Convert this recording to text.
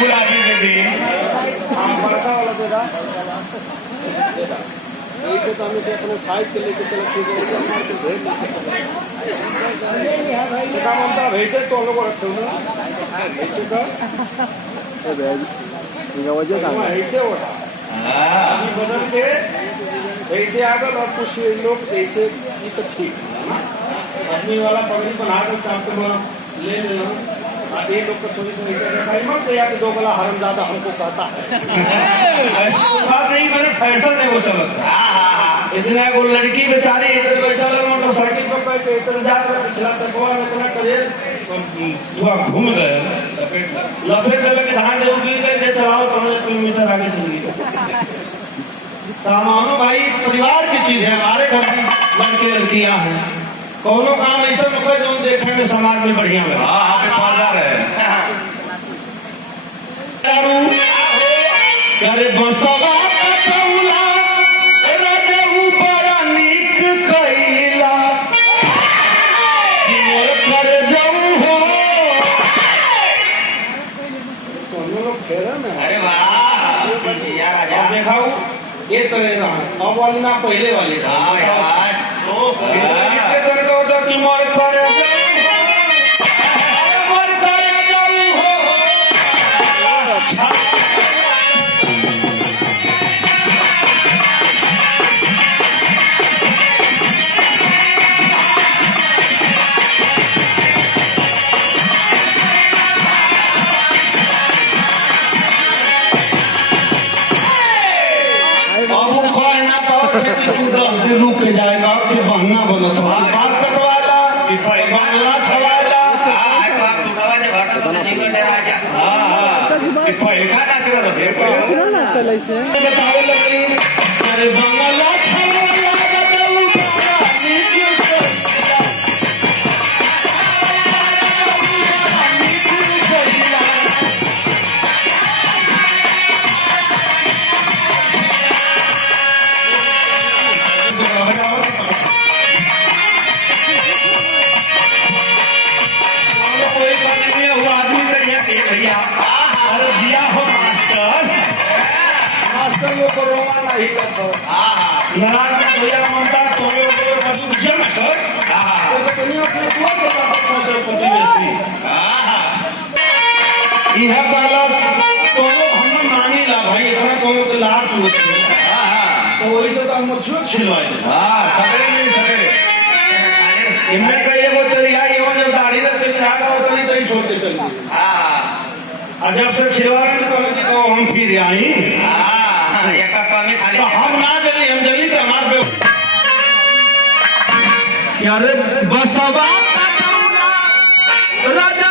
गुलाबी दे दी। बड़का वाला दे रहा ऐसे तो हमें अपने साइज के लेके चले ठीक है वैसे तो लोग रखे हुए ऐसे का ऐसे होता बदल के ऐसे आगे और कुछ लोग ऐसे तो ठीक है आदमी वाला पगड़ी बना कर आपको ले लेना अब ये लोग को थोड़ी सी ऐसे मत या कि दो गला हरामजादा हमको कहता है बात नहीं मैंने फैशन है वो चलता इतना वो लड़की बेचारी इधर बैठा मोटरसाइकिल पर बैठ के इधर जाकर पिछला चकवा में अपना करे धुआं घूम गए लपेट लगे धान जो गिर गए चलाओ 15 किलोमीटर आगे चली सामानो भाई परिवार की चीज है हमारे घर की लड़के लड़कियां हैं कोनो काम ऐसा जो देखने में समाज में बढ़िया लगे करे बसवा अरे वाह देखा ये तरह अब वाली ना पहले वाली था कि मर करे रुक के जाएगा फिर बहना बोला तो बात कटवाला बांगला छवाला बताओ लगी अरे बांगला अरे दिया हो मास्टर लोग को रोवा नहीं करता नाराज भैया मानता तो यह बाला तो हम मानी ला भाई इतना तो लाभ तो वही से तो मछली छिलवाए सवेरे नहीं सवेरे इनमें कहिए वो चलिए ये जो दाढ़ी रखते जागा होता नहीं तो ही छोड़ के चलिए और जब से छिलवाने तो हम फिर आई तो हम ना जली हम जली तो हमारे पे बसवा राजा